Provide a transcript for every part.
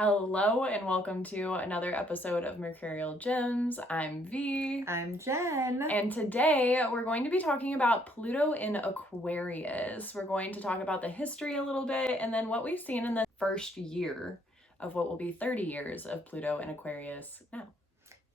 Hello and welcome to another episode of Mercurial Gems. I'm Vi. I'm Jen. And today we're going to be talking about Pluto in Aquarius. We're going to talk about the history a little bit and then what we've seen in the first year of what will be 30 years of Pluto in Aquarius now.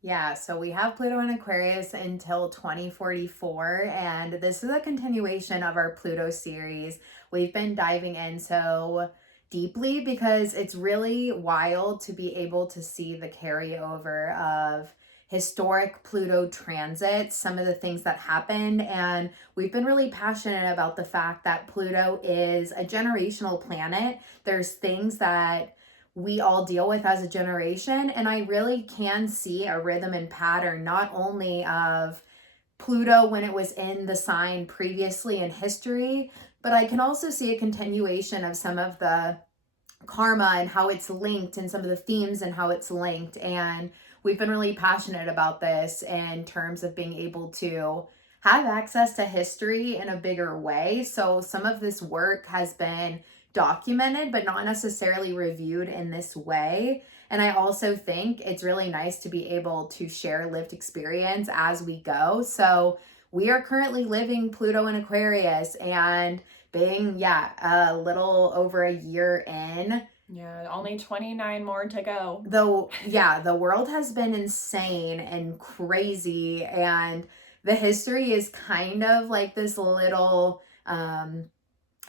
Yeah, so we have Pluto in Aquarius until 2044, and this is a continuation of our Pluto series. We've been diving in so deeply because it's really wild to be able to see the carryover of historic Pluto transits, some of the things that happened, and we've been really passionate about the fact that Pluto is a generational planet. There's things that we all deal with as a generation, and I really can see a rhythm and pattern not only of Pluto when it was in the sign previously in history, but I can also see a continuation of some of the karma and how it's linked and some of the themes and how it's linked. And we've been really passionate about this in terms of being able to have access to history in a bigger way. So some of this work has been documented, but not necessarily reviewed in this way. And I also think it's really nice to be able to share lived experience as we go. So we are currently living Pluto in Aquarius and being, a little over a year in. Yeah, only 29 more to go. Though, the world has been insane and crazy, and the history is kind of like this little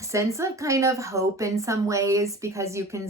sense of kind of hope in some ways, because you can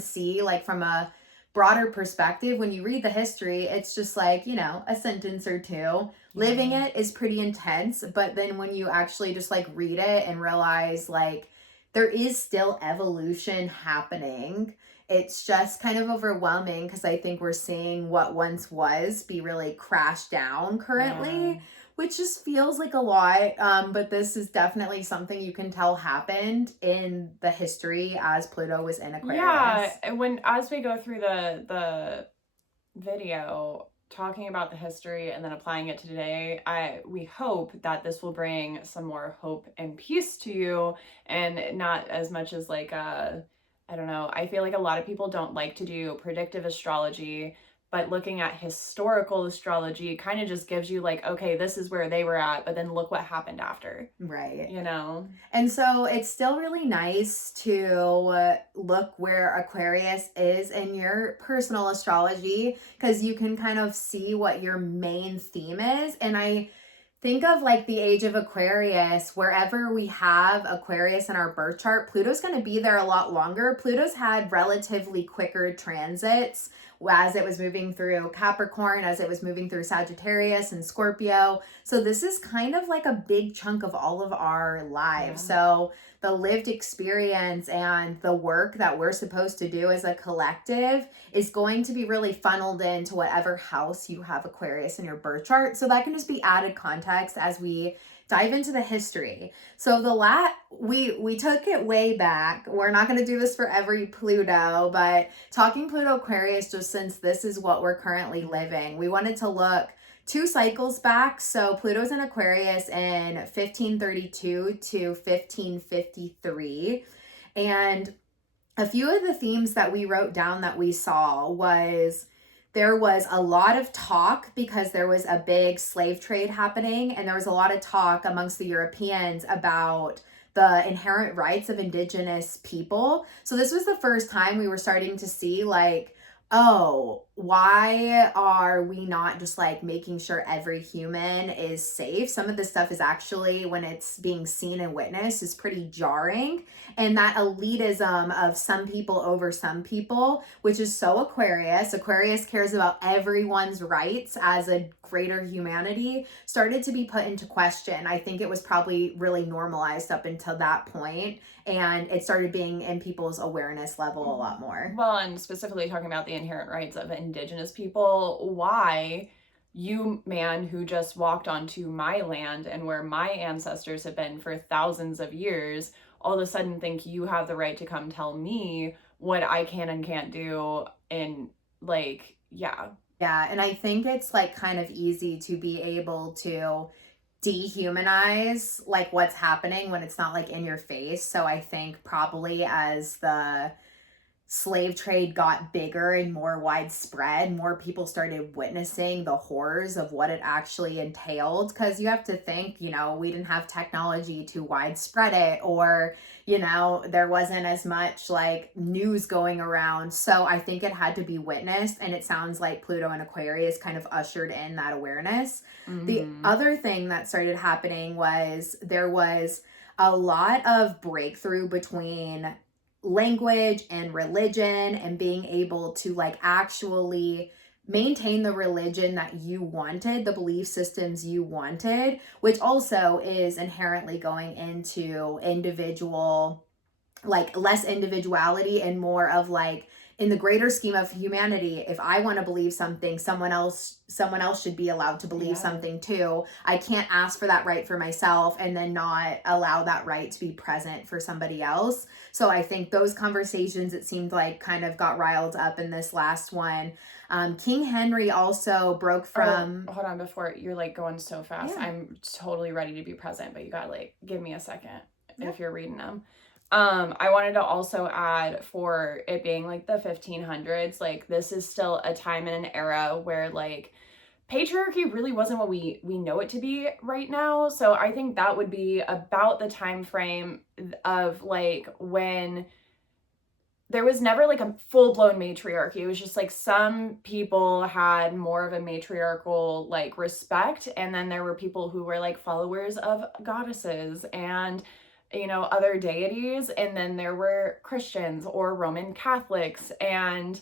see like from a broader perspective when you read the history, it's just like, a sentence or two. Living it is pretty intense, but then when you actually just like read it and realize like there is still evolution happening, it's just kind of overwhelming, because I think we're seeing what once was be really crashed down currently, which just feels like a lot. But this is definitely something you can tell happened in the history as Pluto was in Aquarius. Yeah, as we go through the video talking about the history and then applying it to today, we hope that this will bring some more hope and peace to you, and not as much as like I don't know, I feel like a lot of people don't like to do predictive astrology, but looking at historical astrology kind of just gives you like, okay, this is where they were at, but then look what happened after. Right. And so it's still really nice to look where Aquarius is in your personal astrology, because you can kind of see what your main theme is. And I think of like the age of Aquarius, wherever we have Aquarius in our birth chart, Pluto's going to be there a lot longer. Pluto's had relatively quicker transits as it was moving through Capricorn, as it was moving through Sagittarius and Scorpio. So this is kind of like a big chunk of all of our lives. Yeah. So the lived experience and the work that we're supposed to do as a collective is going to be really funneled into whatever house you have Aquarius in your birth chart. So that can just be added context as we dive into the history. So we took it way back. We're not going to do this for every Pluto, but talking Pluto Aquarius, just since this is what we're currently living, we wanted to look 2 cycles back. So Pluto's in Aquarius in 1532 to 1553. And a few of the themes that we wrote down that we saw was there was a lot of talk, because there was a big slave trade happening, and there was a lot of talk amongst the Europeans about the inherent rights of indigenous people. So this was the first time we were starting to see like, oh, why are we not just like making sure every human is safe? Some of this stuff is actually, when it's being seen and witnessed, is pretty jarring. And that elitism of some people over some people, which is so Aquarius. Aquarius cares about everyone's rights as a greater humanity, started to be put into question. I think it was probably really normalized up until that point, and it started being in people's awareness level a lot more. Well, and specifically talking about the inherent rights of indigenous people, why you, man, who just walked onto my land and where my ancestors have been for thousands of years, all of a sudden think you have the right to come tell me what I can and can't do. And like, yeah, and I think it's like kind of easy to be able to dehumanize like what's happening when it's not like in your face. So I think probably as the slave trade got bigger and more widespread, more people started witnessing the horrors of what it actually entailed. Because you have to think, you know, we didn't have technology to widespread it, or, you know, there wasn't as much like news going around. So I think it had to be witnessed. And it sounds like Pluto and Aquarius kind of ushered in that awareness. The other thing that started happening was there was a lot of breakthrough between language and religion, and being able to like actually maintain the religion that you wanted, the belief systems you wanted, which also is inherently going into individual, like less individuality and more of like, in the greater scheme of humanity, if I want to believe something, someone else should be allowed to believe something too. I can't ask for that right for myself and then not allow that right to be present for somebody else. So I think those conversations, it seemed like, kind of got riled up in this last one. King Henry also broke from... hold on, before you're like going so fast. I'm totally ready to be present, but you gotta like give me a second if you're reading them. I wanted to also add, for it being like the 1500s, like this is still a time and an era where like patriarchy really wasn't what we know it to be right now. So I think that would be about the time frame of like when there was never like a full-blown matriarchy. It was just like some people had more of a matriarchal like respect, and then there were people who were like followers of goddesses and, you know, other deities, and then there were Christians or Roman Catholics, and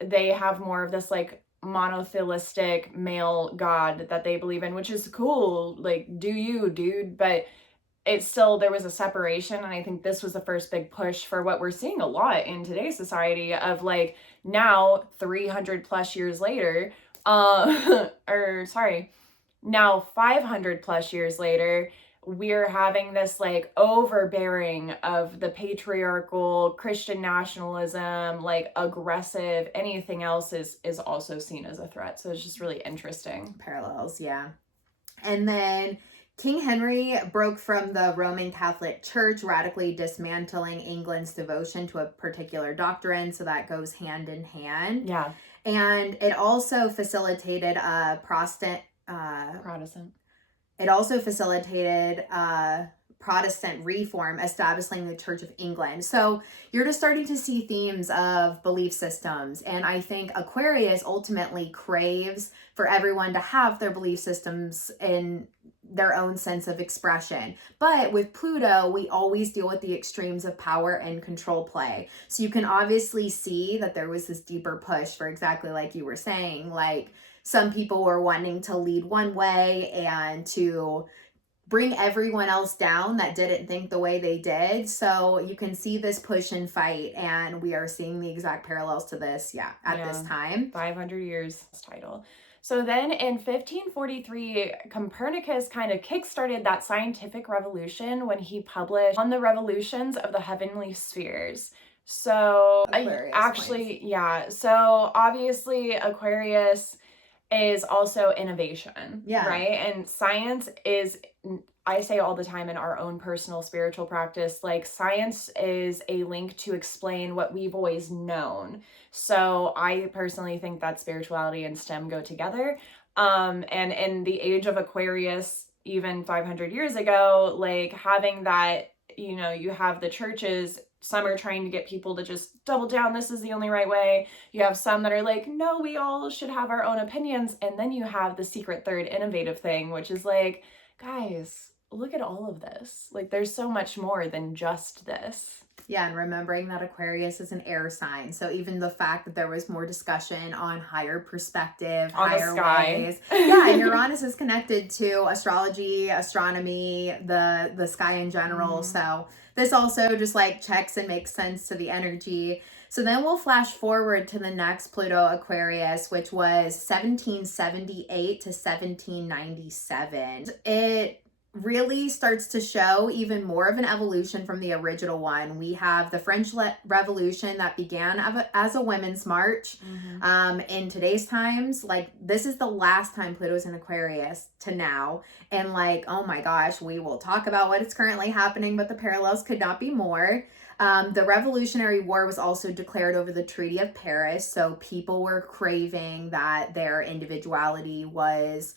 they have more of this like monotheistic male god that they believe in, which is cool, like do you, dude, but it's still, there was a separation. And I think this was the first big push for what we're seeing a lot in today's society of like now 300 plus years later, or sorry, now 500 plus years later, we're having this like overbearing of the patriarchal Christian nationalism, like aggressive, anything else is also seen as a threat. So it's just really interesting. Parallels, yeah. And then King Henry broke from the Roman Catholic Church, radically dismantling England's devotion to a particular doctrine. So that goes hand in hand. Yeah. And it also facilitated Protestant. It also facilitated Protestant reform, establishing the Church of England. So you're just starting to see themes of belief systems. And I think Aquarius ultimately craves for everyone to have their belief systems in their own sense of expression. But with Pluto, we always deal with the extremes of power and control play. So you can obviously see that there was this deeper push for exactly like you were saying, like some people were wanting to lead one way and to bring everyone else down that didn't think the way they did. So you can see this push and fight, and we are seeing the exact parallels to this, at this time. 500 years title. So then in 1543, Copernicus kind of kickstarted that scientific revolution when he published On the Revolutions of the Heavenly Spheres. So so obviously Aquarius is also innovation, right? And science is, I say all the time in our own personal spiritual practice, like science is a link to explain what we've always known. So I personally think that spirituality and STEM go together. And in the age of Aquarius, even 500 years ago, like having that, you know, you have the churches, some are trying to get people to just double down, this is the only right way. You have some that are like, no, we all should have our own opinions. And then you have the secret third innovative thing, which is like, guys, look at all of this. Like there's so much more than just this. Yeah, and remembering that Aquarius is an air sign. So even the fact that there was more discussion on higher perspective, on higher the sky. ways. Yeah, and Uranus is connected to astrology, astronomy, the sky in general. So this also just like checks and makes sense to the energy. So then we'll flash forward to the next Pluto Aquarius, which was 1778 to 1797. It really starts to show even more of an evolution from the original one. We have the French Revolution that began as a women's march. In today's times, like this is the last time Pluto's in Aquarius to now. And like, oh my gosh, we will talk about what is currently happening, but the parallels could not be more. The Revolutionary War was also declared over the Treaty of Paris, so people were craving that their individuality was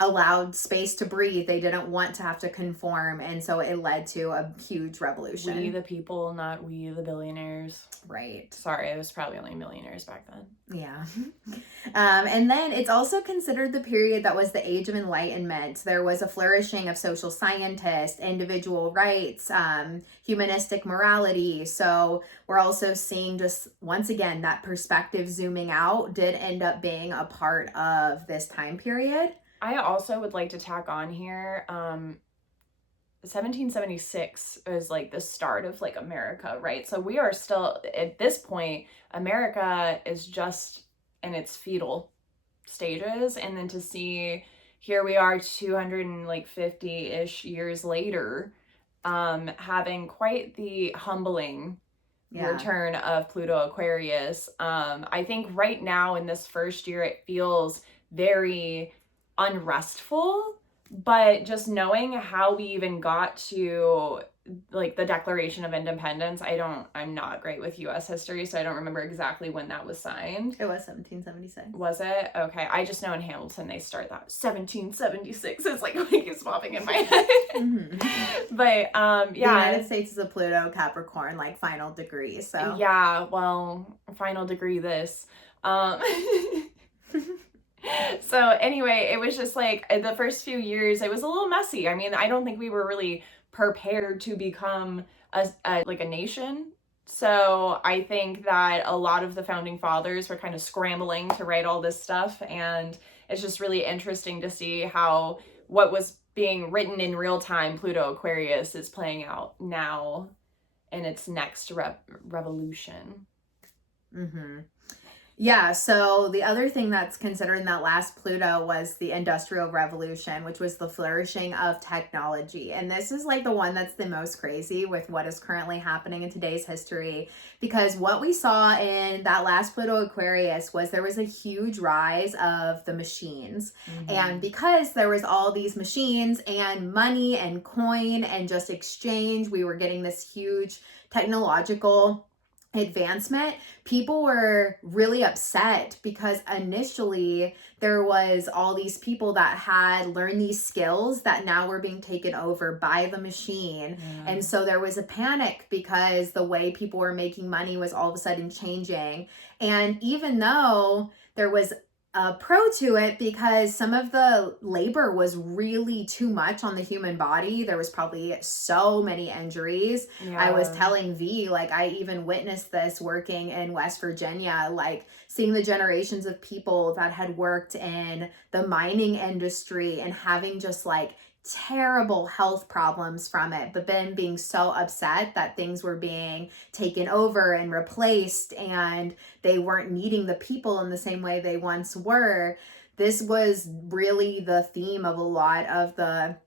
allowed space to breathe. They didn't want to have to conform, and so it led to a huge revolution. We the people, not we the billionaires. Right. Sorry, it was probably only millionaires back then. Yeah. And then it's also considered the period that was the Age of Enlightenment. There was a flourishing of social scientists, individual rights, humanistic morality. So we're also seeing, just once again, that perspective zooming out did end up being a part of this time period. I also would like to tack on here, 1776 is like the start of like America, right? So we are still, at this point, America is just in its fetal stages. And then to see, here we are 250-ish years later, having quite the humbling return of Pluto Aquarius. I think right now in this first year, it feels very unrestful, but just knowing how we even got to like the Declaration of Independence, I'm not great with US history, so I don't remember exactly when that was signed. It was 1776. Was it? Okay. I just know in Hamilton they start that 1776. It's like keeps popping in my head. Mm-hmm. But yeah. The United States is a Pluto Capricorn, like final degree. So yeah, well, final degree this. So anyway, it was just like the first few years, it was a little messy. I mean, I don't think we were really prepared to become a nation. So I think that a lot of the founding fathers were kind of scrambling to write all this stuff. And it's just really interesting to see how what was being written in real time, Pluto Aquarius, is playing out now in its next revolution. Mm-hmm. Yeah, so the other thing that's considered in that last Pluto was the Industrial Revolution, which was the flourishing of technology. And this is like the one that's the most crazy with what is currently happening in today's history, because what we saw in that last Pluto Aquarius was there was a huge rise of the machines. Mm-hmm. And because there was all these machines and money and coin and just exchange, we were getting this huge technological advancement. People were really upset because initially there was all these people that had learned these skills that now were being taken over by the machine. And so there was a panic because the way people were making money was all of a sudden changing. And even though there was a pro to it, because some of the labor was really too much on the human body. There was probably so many injuries. Yeah. I was telling V, like, I even witnessed this working in West Virginia, like seeing the generations of people that had worked in the mining industry and having just like terrible health problems from it, but then being so upset that things were being taken over and replaced and they weren't needing the people in the same way they once were. This was really the theme of a lot of the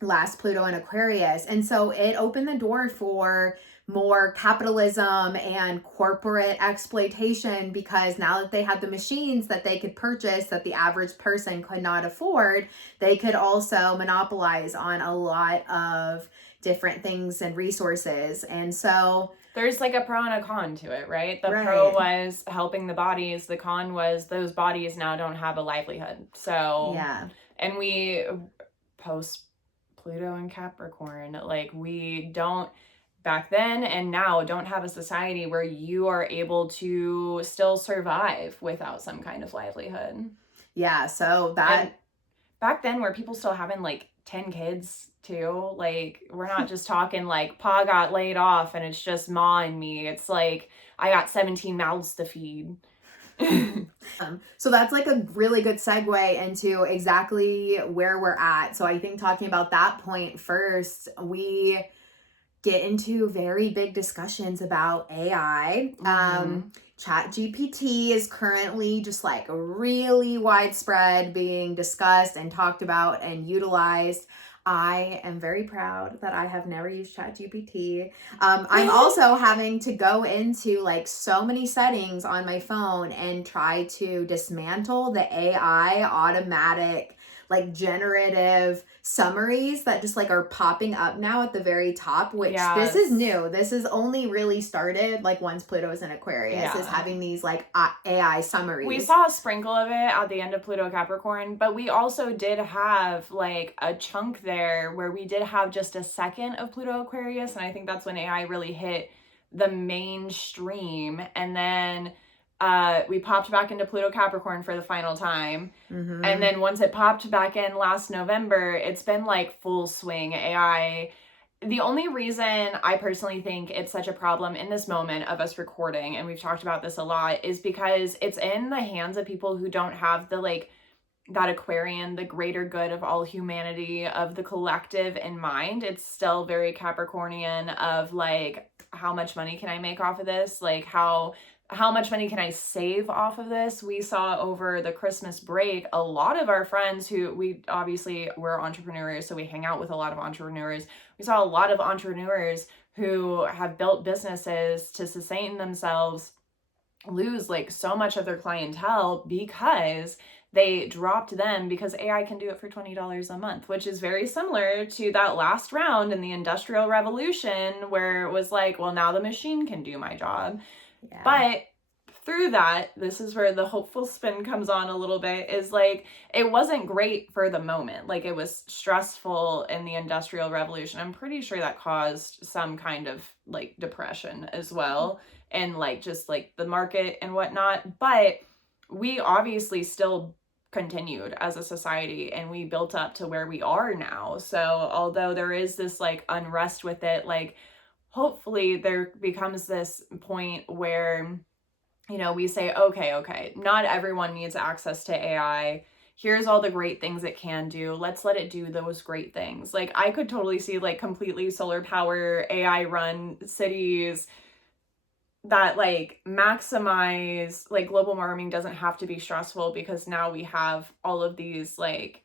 last Pluto in Aquarius. And so it opened the door for more capitalism and corporate exploitation, because now that they had the machines that they could purchase that the average person could not afford, they could also monopolize on a lot of different things and resources. And so there's like a pro and a con to it, right? The pro was helping the bodies. The con was those bodies now don't have a livelihood. So yeah. And we post Pluto and Capricorn, like we don't back then and now don't have a society where you are able to still survive without some kind of livelihood. Yeah, so that and back then were people still having like 10 kids too? Like we're not just talking like Pa got laid off and it's just Ma and me. It's like I got 17 mouths to feed. So that's like a really good segue into exactly where we're at. So I think talking about that point first, we get into very big discussions about AI. ChatGPT is currently just like really widespread being discussed and talked about and utilized. I am very proud that I have never used ChatGPT. I'm also having to go into like so many settings on my phone and try to dismantle the AI automatic like generative summaries that just like are popping up now at the very top, which this is new. This is only really started like once Pluto is in Aquarius, is having these like AI summaries. We saw a sprinkle of it at the end of Pluto Capricorn, but we also did have like a chunk there where we did have just a second of Pluto Aquarius, and I think that's when AI really hit the mainstream. And then we popped back into Pluto Capricorn for the final time. And then once it popped back in last November, it's been like full swing AI. The only reason I personally think it's such a problem in this moment of us recording, and we've talked about this a lot, is because it's in the hands of people who don't have the like that Aquarian, the greater good of all humanity, of the collective in mind. It's still very Capricornian of like, how much money can I make off of this? Like how much money can I save off of this? We saw over the Christmas break, a lot of our friends who we're entrepreneurs, so we hang out with a lot of entrepreneurs. We saw a lot of entrepreneurs who have built businesses to sustain themselves lose like so much of their clientele because they dropped them because AI can do it for $20 a month, which is very similar to that last round in the Industrial Revolution where it was like, well, now the machine can do my job. Yeah. But through that, this is where the hopeful spin comes on a little bit, is like, it wasn't great for the moment. Like, it was stressful in the Industrial Revolution. I'm pretty sure that caused some kind of like depression as well, and like just like the market and whatnot. But we obviously still continued as a society and we built up to where we are now. So although there is this like unrest with it, like hopefully there becomes this point where, you know, we say, okay, not everyone needs access to AI. Here's all the great things it can do. Let's let it do those great things. Like, I could totally see like completely solar power AI run cities that like maximize, like global warming doesn't have to be stressful because now we have all of these, like,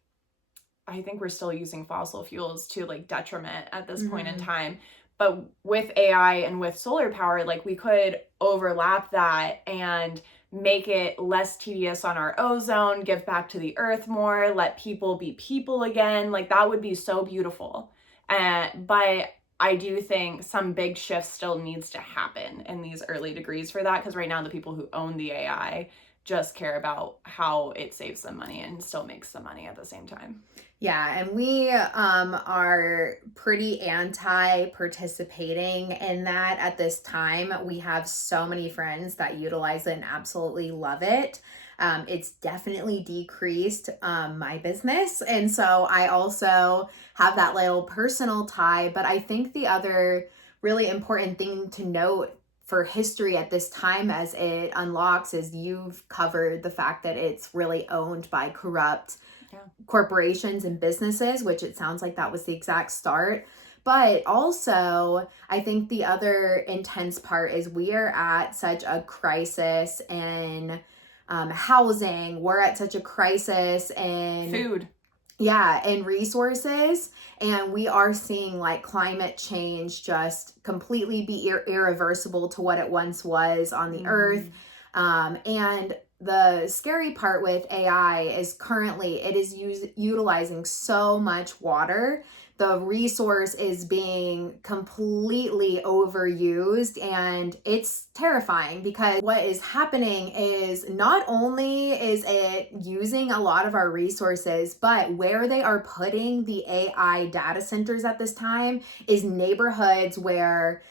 I think we're still using fossil fuels to like detriment at this point in time. But with AI and with solar power, like we could overlap that and make it less tedious on our ozone, give back to the earth more, let people be people again. Like that would be so beautiful. But I do think some big shift still needs to happen in these early degrees for that, because right now the people who own the AI just care about how it saves them money and still makes them money at the same time. Yeah, and we are pretty anti-participating in that at this time. We have so many friends that utilize it and absolutely love it. It's definitely decreased my business. And so I also have that little personal tie. But I think the other really important thing to note for history at this time as it unlocks is you've covered the fact that it's really owned by corrupt corporations and businesses, which it sounds like that was the exact start. But also, I think the other intense part is we are at such a crisis in housing. We're at such a crisis in food. Yeah, and resources. And we are seeing like climate change just completely be irreversible to what it once was on the earth. And the scary part with AI is currently it is utilizing so much water. The resource is being completely overused, and it's terrifying because what is happening is not only is it using a lot of our resources, but where they are putting the AI data centers at this time is neighborhoods where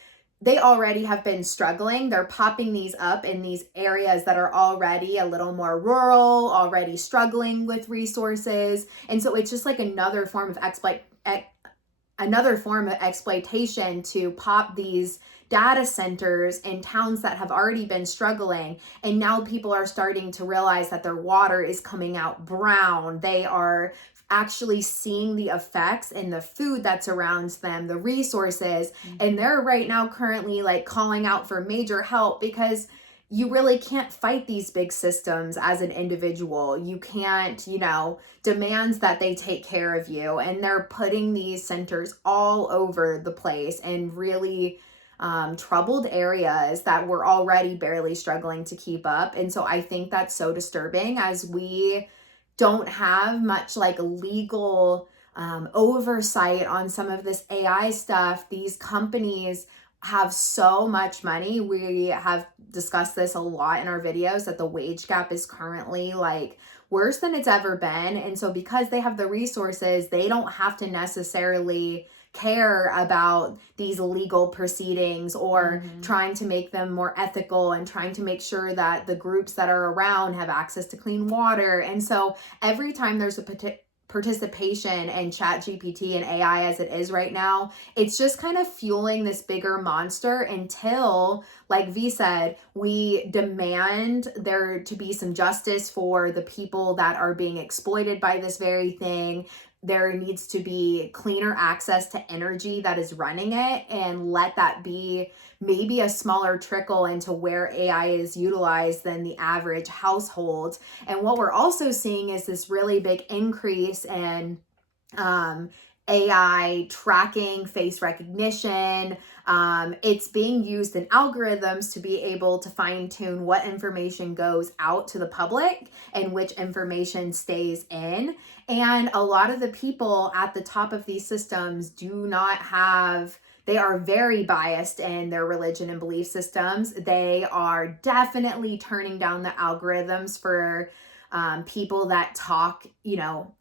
they already have been struggling. They're popping these up in these areas that are already a little more rural, already struggling with resources. And so it's just like another form of exploitation to pop these data centers in towns that have already been struggling. And now people are starting to realize that their water is coming out brown. They are actually seeing the effects in the food that surrounds them, the resources, and they're right now currently like calling out for major help because you really can't fight these big systems as an individual. You can't, demands that they take care of you, and they're putting these centers all over the place in really troubled areas that were already barely struggling to keep up. And so I think that's so disturbing as we don't have much like legal oversight on some of this AI stuff. These companies have so much money. We have discussed this a lot in our videos that the wage gap is currently like worse than it's ever been. And so because they have the resources, they don't have to necessarily care about these legal proceedings or trying to make them more ethical and trying to make sure that the groups that are around have access to clean water. And so every time there's a participation in chat GPT and AI as it is right now, it's just kind of fueling this bigger monster until, like V said, we demand there to be some justice for the people that are being exploited by this very thing. There needs to be cleaner access to energy that is running it, and let that be maybe a smaller trickle into where AI is utilized than the average household. And what we're also seeing is this really big increase in AI tracking, face recognition. It's being used in algorithms to be able to fine tune what information goes out to the public and which information stays in. And a lot of the people at the top of these systems do not have, they are very biased in their religion and belief systems. They are definitely turning down the algorithms for people that talk,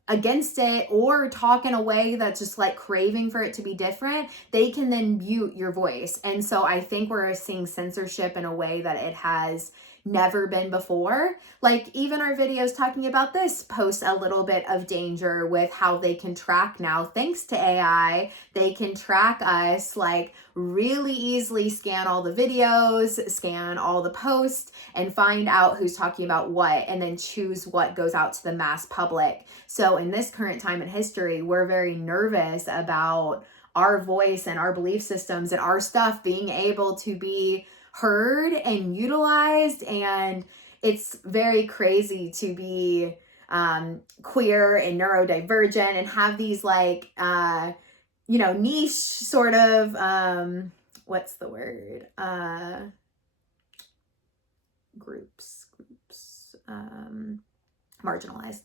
against it or talk in a way that's just like craving for it to be different. They can then mute your voice. And so I think we're seeing censorship in a way that it has never been before. Like even our videos talking about this post a little bit of danger with how they can track now, thanks to AI. They can track us, like really easily scan all the videos, scan all the posts, and find out who's talking about what, and then choose what goes out to the mass public. So in this current time in history, we're very nervous about our voice and our belief systems and our stuff being able to be heard and utilized. And it's very crazy to be queer and neurodivergent and have these like niche sort of what's the word, groups marginalized.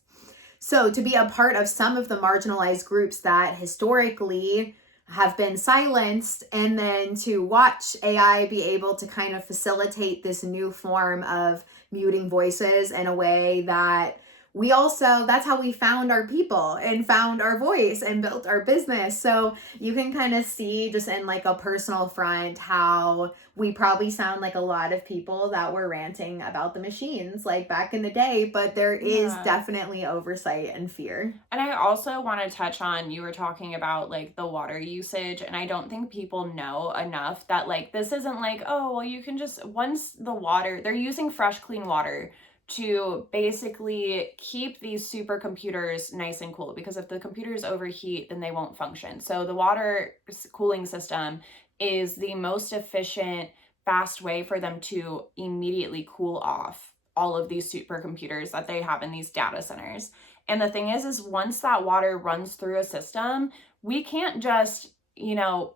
So to be a part of some of the marginalized groups that historically have been silenced, and then to watch AI be able to kind of facilitate this new form of muting voices in a way that we also, that's how we found our people and found our voice and built our business. So you can kind of see just in like a personal front how we probably sound like a lot of people that were ranting about the machines like back in the day, but there is definitely oversight and fear. And I also want to touch on, you were talking about like the water usage, and I don't think people know enough that like this isn't like, oh, well, you can just, once the water, they're using fresh, clean water to basically keep these supercomputers nice and cool, because if the computers overheat, then they won't function. So the water cooling system is the most efficient, fast way for them to immediately cool off all of these supercomputers that they have in these data centers. And the thing is once that water runs through a system, we can't just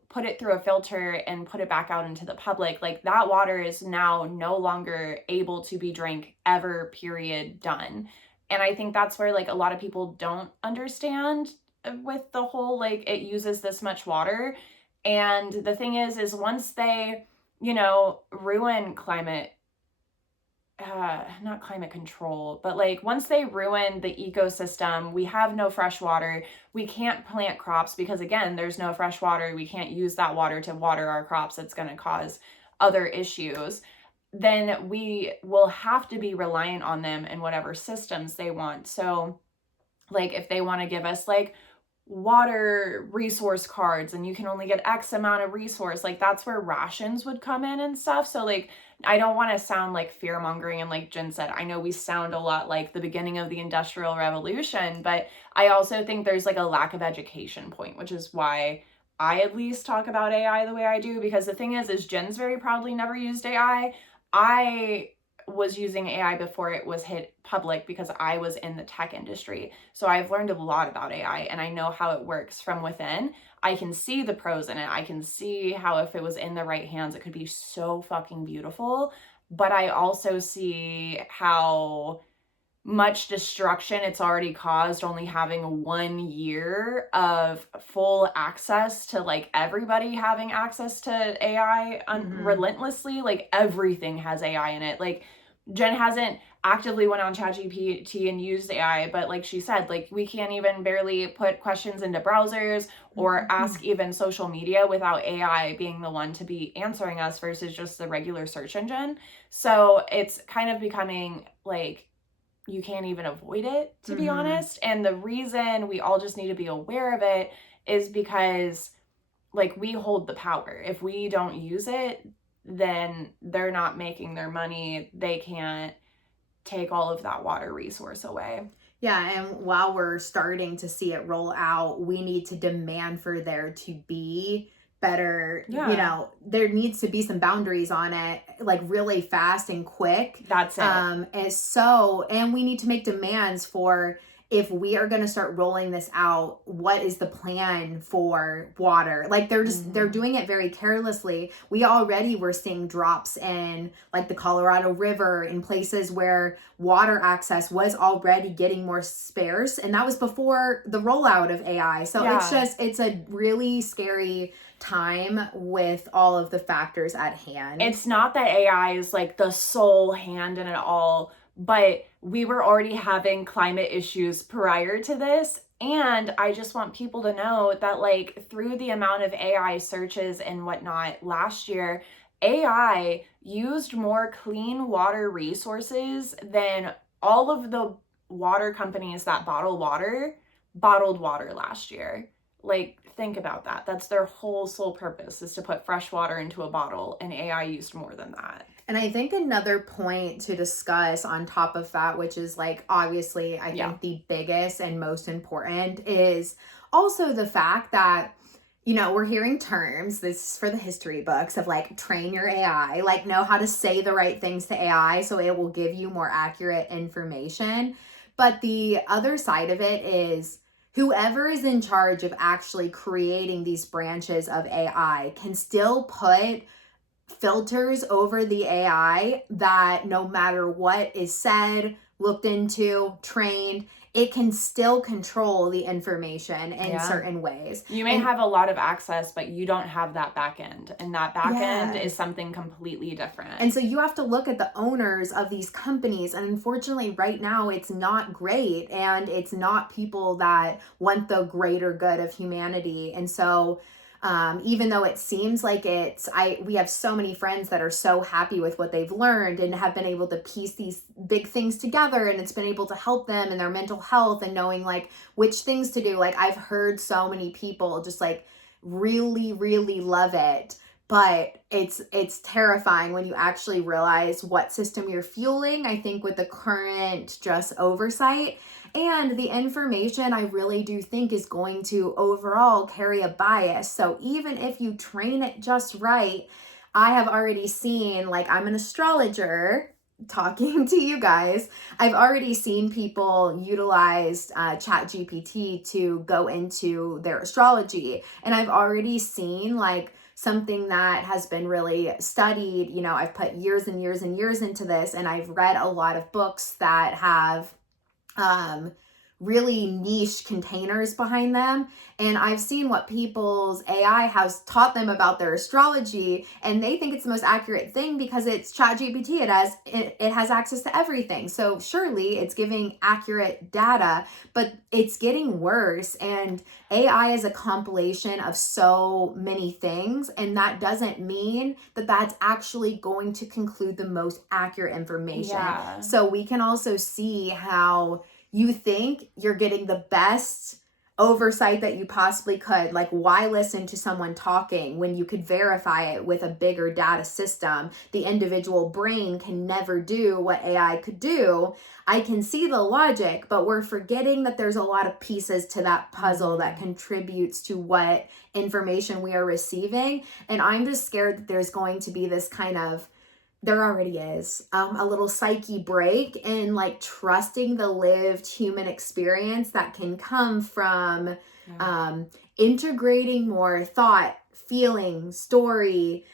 put it through a filter and put it back out into the public. Like that water is now no longer able to be drank ever, period, done. And I think that's where like a lot of people don't understand with the whole, like it uses this much water. And the thing is once they, ruin climate, not climate control, but like once they ruin the ecosystem, we have no fresh water. We can't plant crops because again, there's no fresh water. We can't use that water to water our crops. It's going to cause other issues. Then we will have to be reliant on them in whatever systems they want. So like if they want to give us like water resource cards and you can only get X amount of resource, like that's where rations would come in and stuff. So like I don't want to sound like fear mongering, and like Jen said, I know we sound a lot like the beginning of the Industrial Revolution, but I also think there's like a lack of education point, which is why I at least talk about AI the way I do. Because the thing is Jen's very proudly never used AI. I was using AI before it was hit public because I was in the tech industry. So I've learned a lot about AI and I know how it works from within. I can see the pros in it. I can see how if it was in the right hands, it could be so fucking beautiful. But I also see how much destruction it's already caused only having 1 year of full access to like everybody having access to AI relentlessly. Like everything has AI in it. Like Jenn hasn't actively went on ChatGPT and used AI, but like she said, like we can't even barely put questions into browsers or ask even social media without AI being the one to be answering us versus just the regular search engine. So it's kind of becoming like you can't even avoid it, to be honest. And the reason we all just need to be aware of it is because like we hold the power. If we don't use it, then they're not making their money. They can't take all of that water resource away. Yeah, and while we're starting to see it roll out, we need to demand for there to be better, there needs to be some boundaries on it, like really fast and quick. That's it. And we need to make demands for, if we are going to start rolling this out, what is the plan for water? Like they're doing it very carelessly. We already were seeing drops in like the Colorado River in places where water access was already getting more sparse. And that was before the rollout of AI. So it's a really scary time with all of the factors at hand. It's not that AI is like the sole hand in it all, but we were already having climate issues prior to this. And I just want people to know that like through the amount of AI searches and whatnot last year, AI used more clean water resources than all of the water companies that bottled water last year. Like, think about that. That's their whole sole purpose, is to put fresh water into a bottle, and AI used more than that. And I think another point to discuss on top of that, which is like obviously I think the biggest and most important, is also the fact that, we're hearing terms, this is for the history books, of like train your AI, like know how to say the right things to AI so it will give you more accurate information. But the other side of it is, whoever is in charge of actually creating these branches of AI can still put filters over the AI that no matter what is said, looked into, trained, it can still control the information in certain ways. You may have a lot of access, but you don't have that back end. And that back end is something completely different. And so you have to look at the owners of these companies. And unfortunately, right now, it's not great. And it's not people that want the greater good of humanity. And so even though it seems like we have so many friends that are so happy with what they've learned and have been able to piece these big things together, and it's been able to help them in their mental health and knowing like which things to do. Like I've heard so many people just like really, really love it. But it's terrifying when you actually realize what system you're fueling, I think, with the current just oversight. And the information, I really do think, is going to overall carry a bias. So even if you train it just right, I have already seen, like, I'm an astrologer talking to you guys. I've already seen people utilize ChatGPT to go into their astrology. And I've already seen, like, something that has been really studied. I've put years and years and years into this, and I've read a lot of books that have really niche containers behind them. And I've seen what people's AI has taught them about their astrology, and they think it's the most accurate thing because it's ChatGPT. It has access to everything. So surely it's giving accurate data, but it's getting worse. And AI is a compilation of so many things, and that doesn't mean that that's actually going to conclude the most accurate information. Yeah. So we can also see how you think you're getting the best oversight that you possibly could. Like, why listen to someone talking when you could verify it with a bigger data system? The individual brain can never do what AI could do. I can see the logic, but we're forgetting that there's a lot of pieces to that puzzle that contributes to what information we are receiving. And I'm just scared that there's going to be this kind of, there already is, a little psyche break in like trusting the lived human experience that can come from integrating more thought, feeling, story,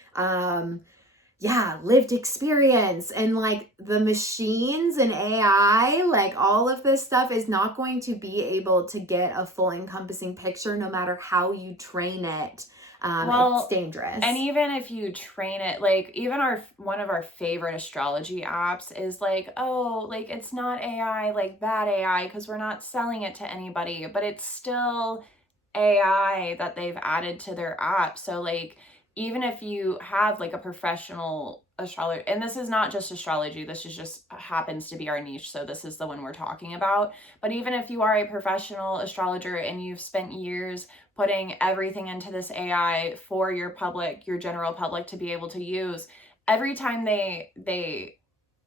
yeah, lived experience, and like the machines and AI, like all of this stuff is not going to be able to get a full encompassing picture no matter how you train it. It's Well, and dangerous. even if you train it, like even our one of our favorite astrology apps is like, oh, like it's not AI, like bad AI, because we're not selling it to anybody, but it's still AI that they've added to their app. So like even if you have like a professional astrologer, and this is not just astrology, this is just happens to be our niche, so this is the one we're talking about. But even if you are a professional astrologer and you've spent years putting everything into this AI for your public, your general public to be able to use, every time they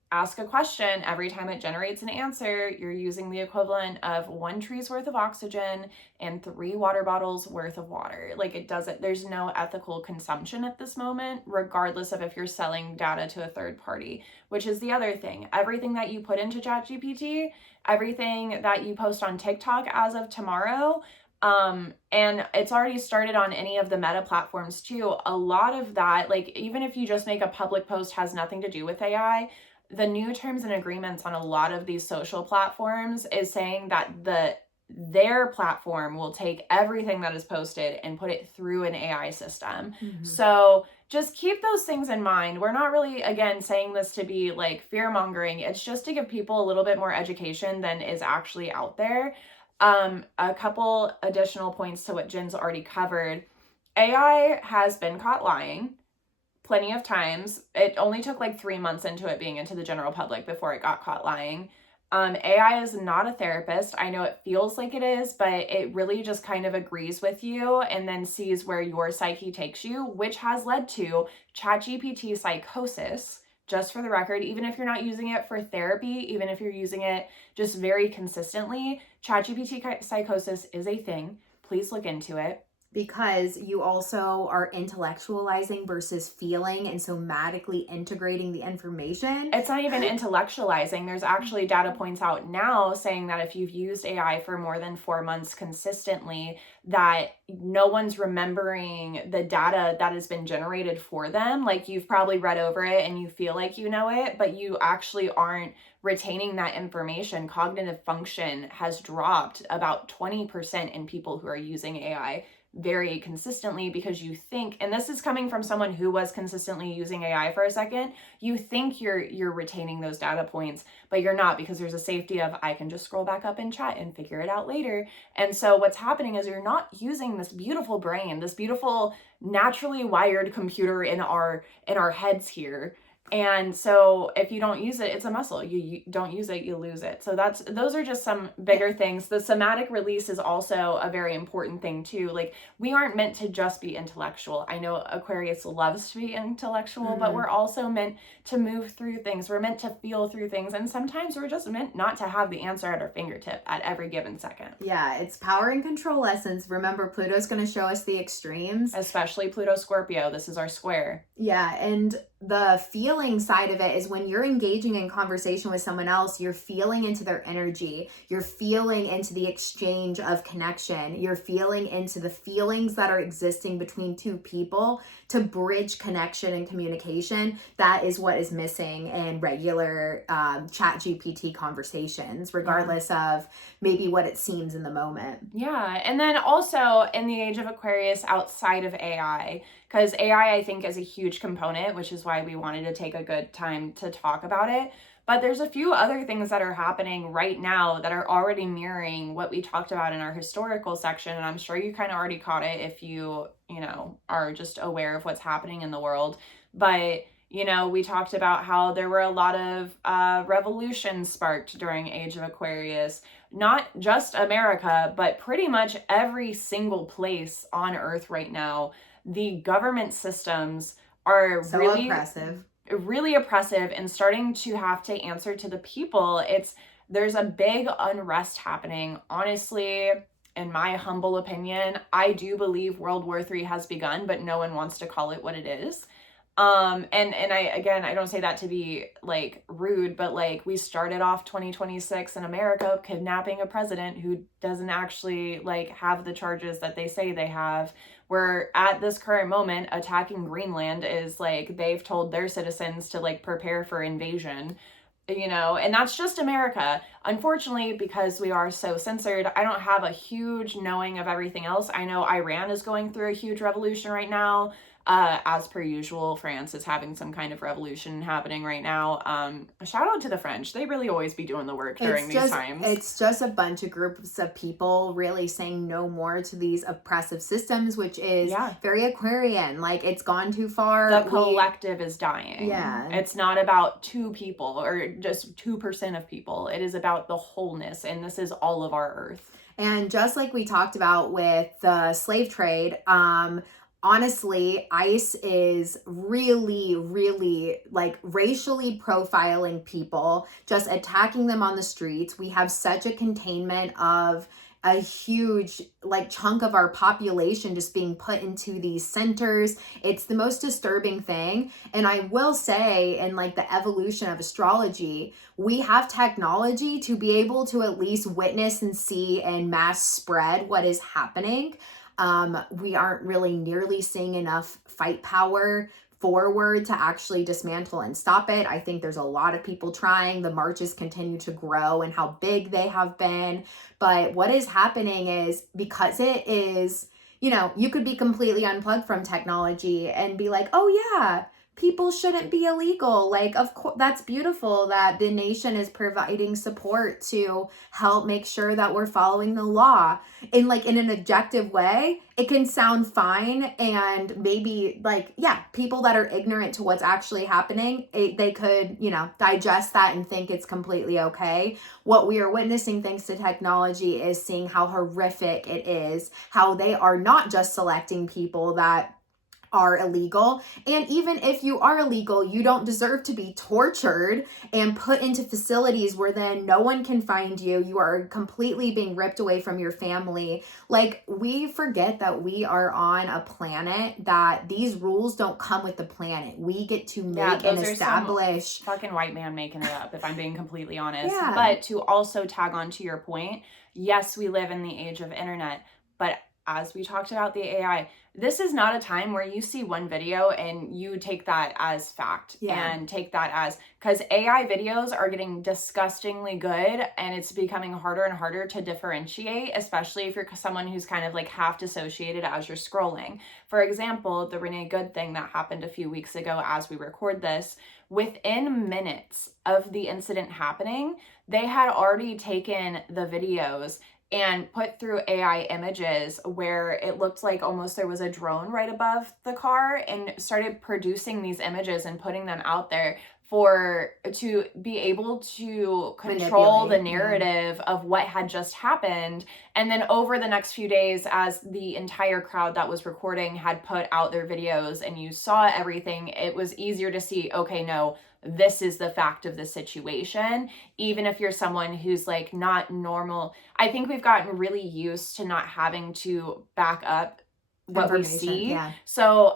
ask a question, every time it generates an answer, you're using the equivalent of 1 tree's worth of oxygen and 3 water bottles worth of water. Like it doesn't, there's no ethical consumption at this moment, regardless of if you're selling data to a third party, which is the other thing. Everything that you put into ChatGPT, everything that you post on TikTok as of tomorrow, and it's already started on any of the Meta platforms too. A lot of that, like even if you just make a public post, has nothing to do with AI. The new terms and agreements on a lot of these social platforms is saying that their platform will take everything that is posted and put it through an AI system. Mm-hmm. So just keep those things in mind. We're not really, again, saying this to be like fear mongering. It's just to give people a little bit more education than is actually out there. A couple additional points to what Jen's already covered. AI has been caught lying plenty of times. It only took like 3 months into it being into the general public before it got caught lying. AI is not a therapist. I know it feels like it is, but it really just kind of agrees with you and then sees where your psyche takes you, which has led to ChatGPT psychosis. Just for the record, even if you're not using it for therapy, even if you're using it just very consistently, ChatGPT psychosis is a thing. Please look into it. Because you also are intellectualizing versus feeling and somatically integrating the information. It's not even intellectualizing. There's actually data points out now saying that if you've used AI for more than 4 months consistently, that no one's remembering the data that has been generated for them. Like you've probably read over it and you feel like you know it, but you actually aren't retaining that information. Cognitive function has dropped about 20% in people who are using AI very consistently, because you think, and this is coming from someone who was consistently using AI for a second, you think you're retaining those data points, but you're not, because there's a safety of I can just scroll back up in chat and figure it out later. And so what's happening is you're not using this beautiful brain, this beautiful naturally wired computer in our heads here. And so if you don't use it, it's a muscle. You don't use it, you lose it. So those are just some bigger things. The somatic release is also a very important thing too. Like we aren't meant to just be intellectual. I know Aquarius loves to be intellectual, but we're also meant to move through things. We're meant to feel through things. And sometimes we're just meant not to have the answer at our fingertip at every given second. Yeah, it's power and control essence. Remember, Pluto's going to show us the extremes. Especially Pluto Scorpio. This is our square. Yeah, and the feeling side of it is when you're engaging in conversation with someone else, you're feeling into their energy, you're feeling into the exchange of connection, you're feeling into the feelings that are existing between two people to bridge connection and communication. That is what is missing in regular chat GPT conversations, regardless of maybe what it seems in the moment. Yeah, and then also in the age of Aquarius, outside of AI, because AI, I think, is a huge component, which is why we wanted to take a good time to talk about it. But there's a few other things that are happening right now that are already mirroring what we talked about in our historical section. And I'm sure you kind of already caught it if you are just aware of what's happening in the world. But, we talked about how there were a lot of revolutions sparked during Age of Aquarius. Not just America, but pretty much every single place on Earth right now. The government systems are So really oppressive and starting to have to answer to the people. There's a big unrest happening. Honestly, in my humble opinion, I do believe World War III has begun, but no one wants to call it what it is. And I don't say that to be like rude, but like we started off 2026 in America kidnapping a president who doesn't actually like have the charges that they say they have. We're at this current moment attacking Greenland is like they've told their citizens to like prepare for invasion, you know, and that's just America. Unfortunately, because we are so censored, I don't have a huge knowing of everything else. I know Iran is going through a huge revolution right now. As per usual, France is having some kind of revolution happening right now. Shout out to the French. They really always be doing the work during these times. It's just a bunch of groups of people really saying no more to these oppressive systems, which is very Aquarian. Like, it's gone too far. The collective is dying. Yeah. It's not about 2 people or just 2% of people. It is about the wholeness, and this is all of our Earth. And just like we talked about with the slave trade, honestly, ICE is really, really like racially profiling people, just attacking them on the streets. We have such a containment of a huge like chunk of our population just being put into these centers. It's the most disturbing thing. And I will say, in like the evolution of astrology, we have technology to be able to at least witness and see and mass spread what is happening. We aren't really nearly seeing enough fight power forward to actually dismantle and stop it. I think there's a lot of people trying. The marches continue to grow and how big they have been. But what is happening is, because it is, you know, you could be completely unplugged from technology and be like, oh yeah, people shouldn't be illegal. Like, of course, that's beautiful that the nation is providing support to help make sure that we're following the law in like in an objective way. It can sound fine, and maybe like, yeah, people that are ignorant to what's actually happening, they could, you know, digest that and think it's completely okay. What we are witnessing thanks to technology is seeing how horrific it is, how they are not just selecting people that are illegal. And even if you are illegal, you don't deserve to be tortured and put into facilities where then no one can find you. You are completely being ripped away from your family. Like, we forget that we are on a planet that these rules don't come with the planet. We get to make and establish. Fucking white man making it up, if I'm being completely honest. Yeah. But to also tag on to your point, yes, we live in the age of internet, but as we talked about the AI, this is not a time where you see one video and you take that as fact and take that as, because AI videos are getting disgustingly good and it's becoming harder and harder to differentiate, especially if you're someone who's kind of like half dissociated as you're scrolling. For example, the Renee Good thing that happened a few weeks ago as we record this, within minutes of the incident happening, they had already taken the videos and put through AI images where it looked like almost there was a drone right above the car, and started producing these images and putting them out there to be able to control the narrative of what had just happened. And then over the next few days, as the entire crowd that was recording had put out their videos and you saw everything, it was easier to see, okay, no, this is the fact of the situation. Even if you're someone who's like not normal, I think we've gotten really used to not having to back up what we see. Yeah. So,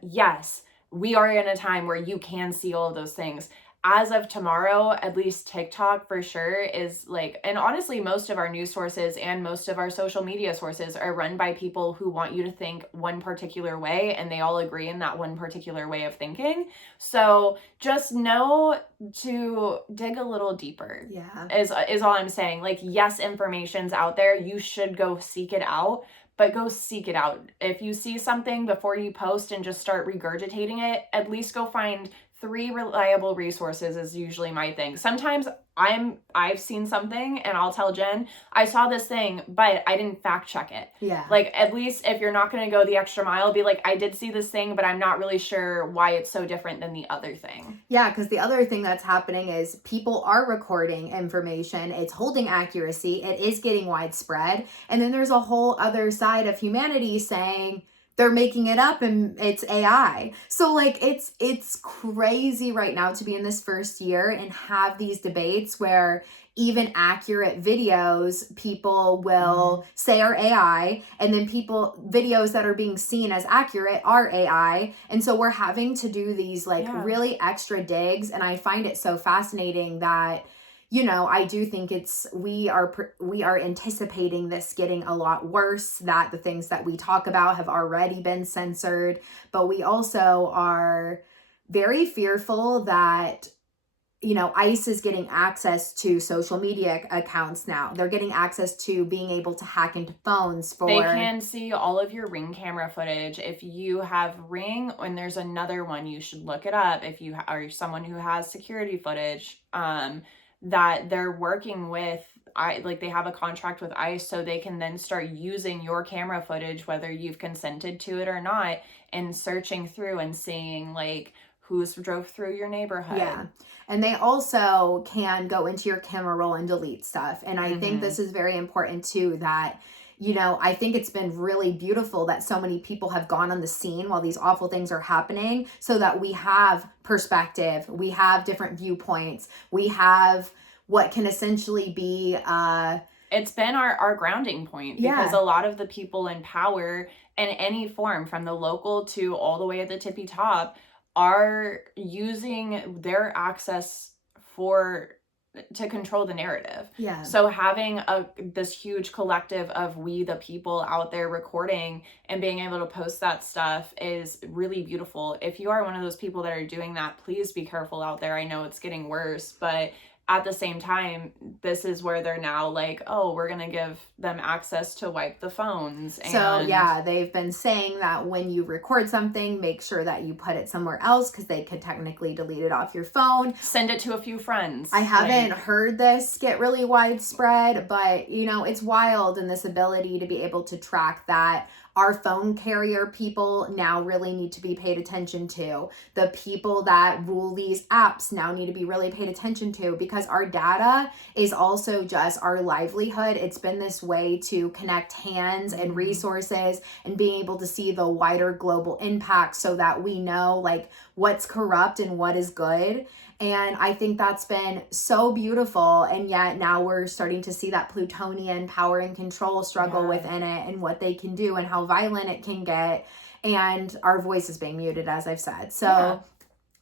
yes, we are in a time where you can see all of those things. As of tomorrow, at least TikTok for sure is like, and honestly, most of our news sources and most of our social media sources are run by people who want you to think one particular way, and they all agree in that one particular way of thinking. So just know to dig a little deeper. Yeah. Is all I'm saying. Like, yes, information's out there. You should go seek it out. But go seek it out. If you see something before you post and just start regurgitating it, at least go find 3 reliable resources is usually my thing. Sometimes I've seen something and I'll tell Jen, I saw this thing, but I didn't fact check it. Yeah. Like, at least if you're not going to go the extra mile, be like, I did see this thing, but I'm not really sure why it's so different than the other thing. Yeah, because the other thing that's happening is people are recording information. It's holding accuracy. It is getting widespread. And then there's a whole other side of humanity saying, they're making it up and it's AI. So like it's crazy right now to be in this first year and have these debates where even accurate videos people will say are AI, and then videos that are being seen as accurate are AI. And so we're having to do these like really extra digs, and I find it so fascinating that, you know, I do think we are anticipating this getting a lot worse, that the things that we talk about have already been censored, but we also are very fearful that, you know, ICE is getting access to social media accounts now. They're getting access to being able to hack into phones They can see all of your Ring camera footage. If you have Ring, and there's another one, you should look it up. If you are someone who has security footage, that they're working with, they have a contract with ICE, so they can then start using your camera footage, whether you've consented to it or not, and searching through and seeing like who's drove through your neighborhood. Yeah. And they also can go into your camera roll and delete stuff. And I think this is very important too, that, you know, I think it's been really beautiful that so many people have gone on the scene while these awful things are happening, so that we have perspective, we have different viewpoints, we have what can essentially be it's been our grounding point, because a lot of the people in power in any form, from the local to all the way at the tippy top, are using their access to control the narrative. Yeah. So having this huge collective of we the people out there recording and being able to post that stuff is really beautiful. If you are one of those people that are doing that, please be careful out there. I know it's getting worse, but at the same time, this is where they're now like, oh, we're going to give them access to wipe the phones. And so yeah, they've been saying that when you record something, make sure that you put it somewhere else, because they could technically delete it off your phone. Send it to a few friends. I haven't heard this get really widespread, but you know, it's wild, and this ability to be able to track that. Our phone carrier people now really need to be paid attention to. The people that rule these apps now need to be really paid attention to, because our data is also just our livelihood. It's been this way to connect hands and resources and being able to see the wider global impact, so that we know like what's corrupt and what is good. And I think that's been so beautiful. And yet now we're starting to see that Plutonian power and control struggle within it, and what they can do and how violent it can get. And our voice is being muted, as I've said. So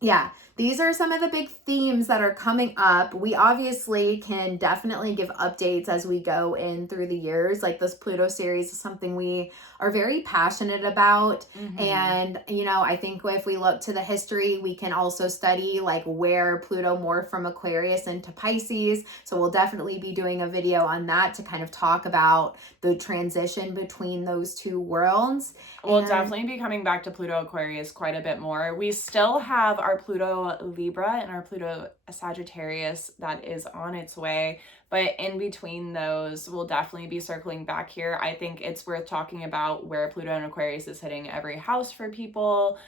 yeah, these are some of the big themes that are coming up. We obviously can definitely give updates as we go in through the years. Like this Pluto series is something we are very passionate about. And, you know, I think if we look to the history, we can also study like where Pluto morphed from Aquarius into Pisces. So we'll definitely be doing a video on that to kind of talk about the transition between those two worlds. We'll definitely be coming back to Pluto Aquarius quite a bit more. We still have our Pluto Libra and our Pluto Sagittarius that is on its way. But in between those, we'll definitely be circling back here. I think it's worth talking about where Pluto and Aquarius is hitting every house for people,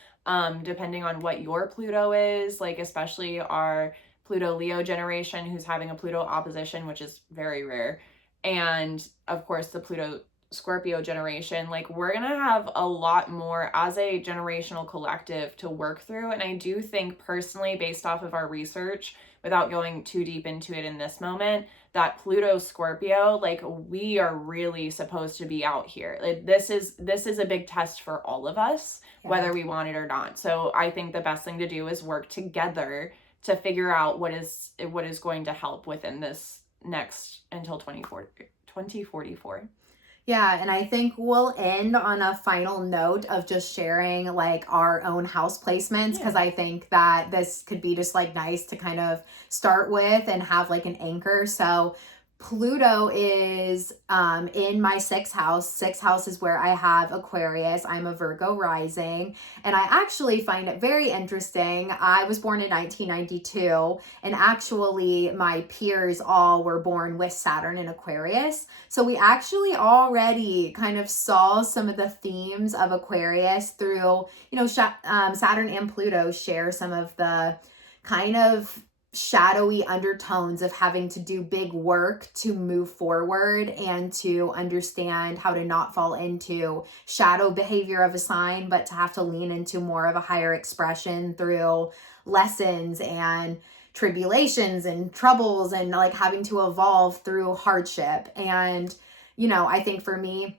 depending on what your Pluto is, like especially our Pluto Leo generation, who's having a Pluto opposition, which is very rare. And of course, the Pluto Scorpio generation. Like, we're gonna have a lot more as a generational collective to work through. And I do think personally, based off of our research, without going too deep into it in this moment, that Pluto Scorpio, like, we are really supposed to be out here. Like, this is a big test for all of us, whether we want it or not. So I think the best thing to do is work together to figure out what is going to help within this next until 2044. Yeah, and I think we'll end on a final note of just sharing like our own house placements, because I think that this could be just like nice to kind of start with and have like an anchor. So Pluto is in my sixth house. Sixth house is where I have Aquarius. I'm a Virgo rising, and I actually find it very interesting. I was born in 1992, and actually my peers all were born with Saturn in Aquarius. So we actually already kind of saw some of the themes of Aquarius through, you know, Saturn and Pluto share some of the kind of shadowy undertones of having to do big work to move forward and to understand how to not fall into shadow behavior of a sign, but to have to lean into more of a higher expression through lessons and tribulations and troubles, and like having to evolve through hardship. And, you know, I think for me,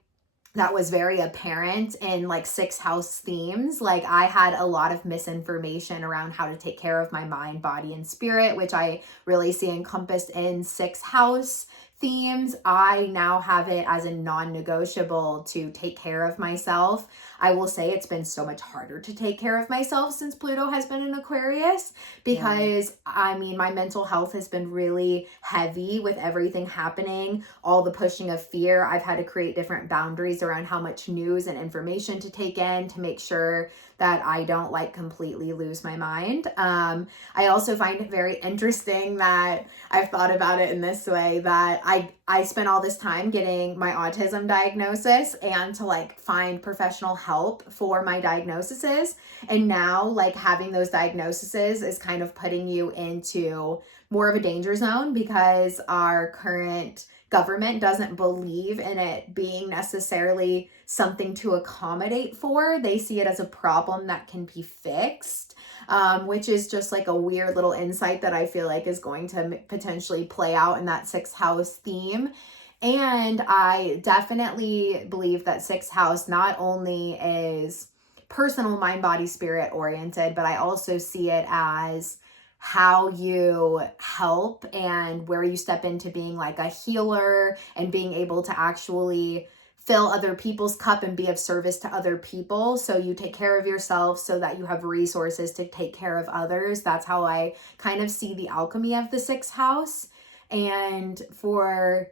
that was very apparent in like 6th house themes. Like I had a lot of misinformation around how to take care of my mind, body, and spirit, which I really see encompassed in 6th house themes. I now have it as a non-negotiable to take care of myself. I will say it's been so much harder to take care of myself since Pluto has been in Aquarius, because I mean, my mental health has been really heavy with everything happening, all the pushing of fear. I've had to create different boundaries around how much news and information to take in to make sure that I don't like completely lose my mind. I also find it very interesting that I've thought about it in this way, that I spent all this time getting my autism diagnosis and to like find professional help for my diagnoses. And now like having those diagnoses is kind of putting you into more of a danger zone, because our current government doesn't believe in it being necessarily something to accommodate for. They see it as a problem that can be fixed, which is just like a weird little insight that I feel like is going to potentially play out in that 6th house theme. And I definitely believe that 6th house not only is personal mind, body, spirit oriented, but I also see it as how you help and where you step into being like a healer and being able to actually fill other people's cup and be of service to other people. So you take care of yourself so that you have resources to take care of others. That's how I kind of see the alchemy of the 6th house. And for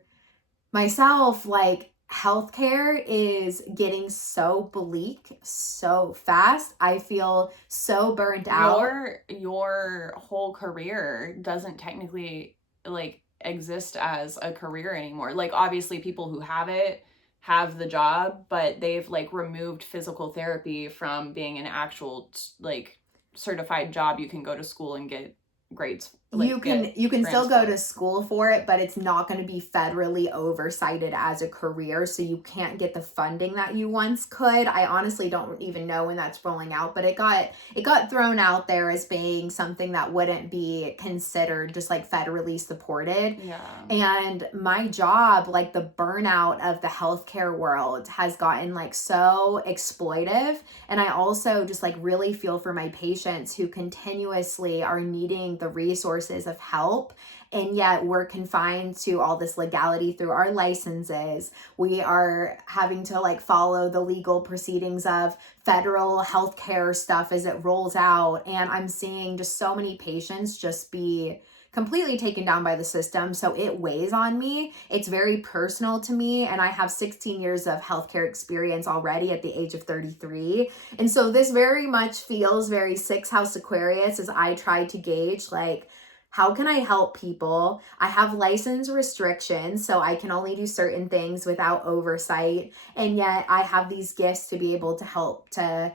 myself, like, healthcare is getting so bleak so fast. I feel so burnt out. Your whole career doesn't technically like exist as a career anymore. Like obviously people who have it have the job, but they've like removed physical therapy from being an actual like certified job you can go to school and get grades. Like, you can still go to school for it, but it's not going to be federally oversighted as a career, so you can't get the funding that you once could. I honestly don't even know when that's rolling out, but it got thrown out there as being something that wouldn't be considered just like federally supported. Yeah. And my job, like the burnout of the healthcare world has gotten like so exploitive, and I also just like really feel for my patients who continuously are needing the resources of help, and yet we're confined to all this legality through our licenses. We are having to like follow the legal proceedings of federal healthcare stuff as it rolls out, and I'm seeing just so many patients just be completely taken down by the system. So it weighs on me. It's very personal to me. And I have 16 years of healthcare experience already at the age of 33. And so this very much feels very 6th house Aquarius as I try to gauge like, how can I help people? I have license restrictions, so I can only do certain things without oversight. And yet I have these gifts to be able to help to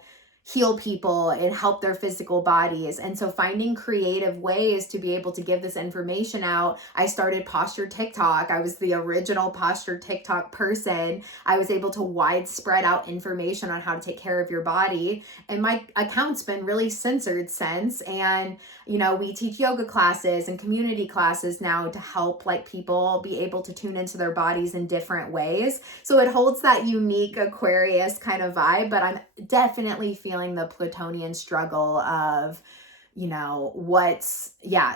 heal people and help their physical bodies. And so finding creative ways to be able to give this information out. I started Posture TikTok. I was the original Posture TikTok person. I was able to widespread out information on how to take care of your body. And my account's been really censored since. And, you know, we teach yoga classes and community classes now to help like people be able to tune into their bodies in different ways. So it holds that unique Aquarius kind of vibe, but I'm definitely feeling the Plutonian struggle of, you know,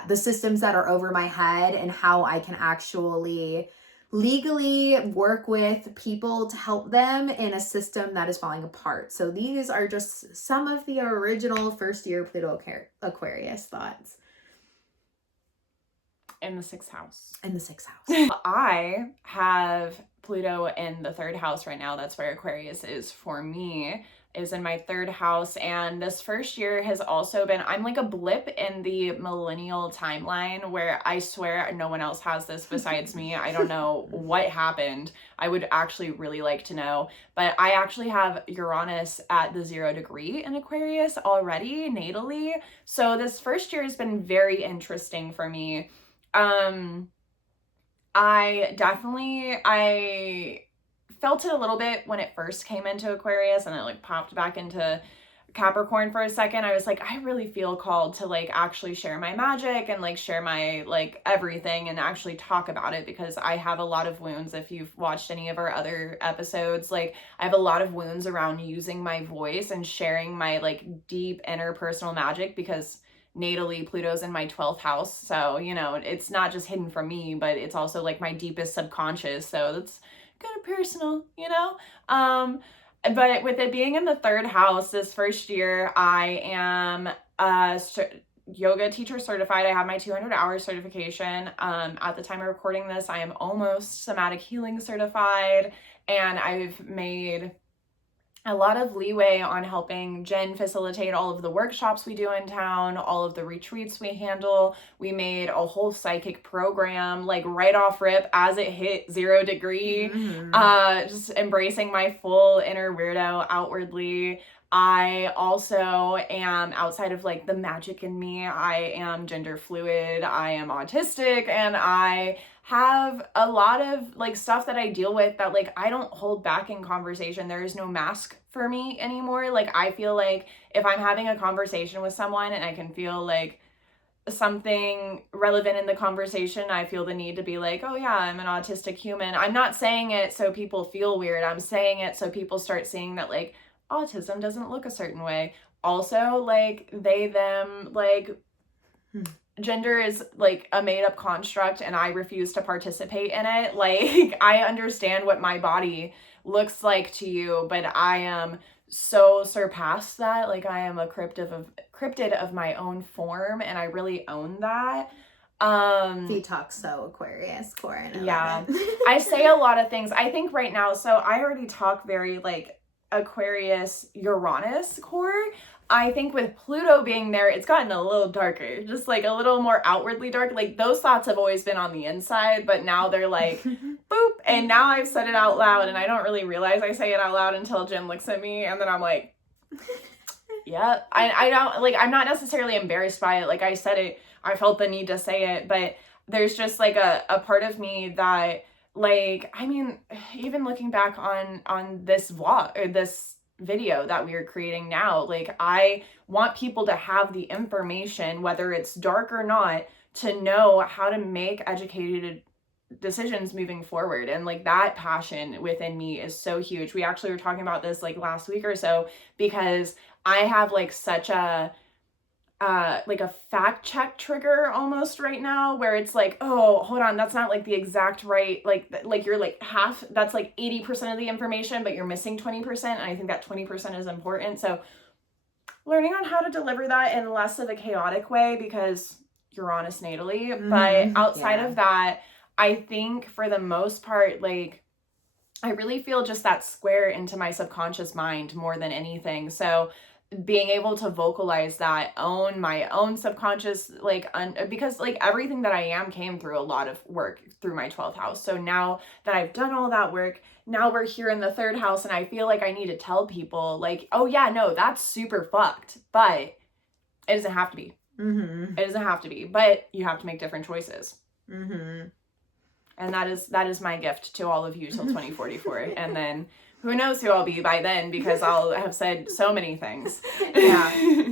the systems that are over my head and how I can actually legally work with people to help them in a system that is falling apart. So these are just some of the original first year Pluto Aquarius thoughts. In the 6th house. In the 6th house. I have Pluto in the 3rd house right now. That's where Aquarius is for me. is in my 3rd house, and this first year has also been, I'm like a blip in the millennial timeline where I swear no one else has this besides me. I don't know what happened. I would actually really like to know, but I actually have Uranus at the 0 degree in Aquarius already natally. So this first year has been very interesting for me. I felt it a little bit when it first came into Aquarius, and it like popped back into Capricorn for a second. I was like, I really feel called to like actually share my magic and like share my like everything and actually talk about it, because I have a lot of wounds. If you've watched any of our other episodes, like I have a lot of wounds around using my voice and sharing my like deep inner personal magic, because natally Pluto's in my 12th house. So, you know, it's not just hidden from me, but it's also like my deepest subconscious. So that's kind of personal, you know? But with it being in the 3rd house this first year, I am yoga teacher certified. I have my 200 hours certification. At the time of recording this, I am almost somatic healing certified, and I've made a lot of leeway on helping Jen facilitate all of the workshops we do in town, all of the retreats we handle. We made a whole psychic program, like right off rip as it hit 0 degree, just embracing my full inner weirdo outwardly. I also am, outside of like the magic in me, I am gender fluid, I am autistic, and I have a lot of like stuff that I deal with that like I don't hold back in conversation. There is no mask for me anymore. Like I feel like if I'm having a conversation with someone and I can feel like something relevant in the conversation, I feel the need to be like, oh yeah, I'm an autistic human. I'm not saying it so people feel weird. I'm saying it so people start seeing that like autism doesn't look a certain way. Also, like they, them, like gender is like a made-up construct, and I refuse to participate in it. Like I understand what my body looks like to you, but I am so surpassed that. Like I am a cryptid of my own form, and I really own that. He talks so Aquarius, Corin. Yeah. I say a lot of things. I think right now, so I already talk very like Aquarius Uranus core. I think with Pluto being there, it's gotten a little darker, just like a little more outwardly dark. Like those thoughts have always been on the inside, but now they're like, boop. And now I've said it out loud, and I don't really realize I say it out loud until Jen looks at me, and then I'm like, yeah. I don't, like, I'm not necessarily embarrassed by it. Like I said it, I felt the need to say it, but there's just like a part of me that, like, I mean, even looking back on this vlog or this video that we are creating now, like I want people to have the information, whether it's dark or not, to know how to make educated decisions moving forward. And like that passion within me is so huge. We actually were talking about this like last week or so, because I have like such a like a fact check trigger almost right now, where it's like, oh, hold on, that's not like the exact right, like you're like half, that's like 80% of the information, but you're missing 20%. And I think that 20% is important. So learning on how to deliver that in less of a chaotic way, because Uranus natally. But outside of that, I think for the most part, like I really feel just that square into my subconscious mind more than anything. So being able to vocalize that, own my own subconscious, like, because like everything that I am came through a lot of work through my 12th house. So now that I've done all that work, now we're here in the 3rd house, and I feel like I need to tell people like, oh yeah, no, that's super fucked, but it doesn't have to be. It doesn't have to be, but you have to make different choices. And that is my gift to all of you till 2044. And then who knows who I'll be by then, because I'll have said so many things. Yeah.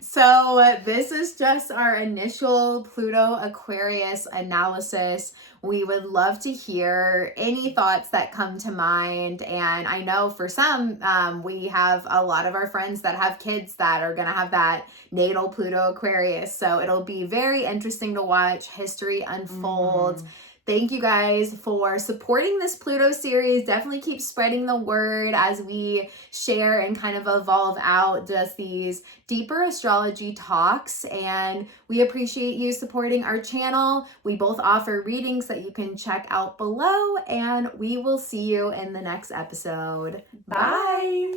So this is just our initial Pluto Aquarius analysis. We would love to hear any thoughts that come to mind. And I know for some, we have a lot of our friends that have kids that are going to have that natal Pluto Aquarius. So it'll be very interesting to watch history unfold. Thank you guys for supporting this Pluto series. Definitely keep spreading the word as we share and kind of evolve out just these deeper astrology talks. And we appreciate you supporting our channel. We both offer readings that you can check out below, and we will see you in the next episode. Bye.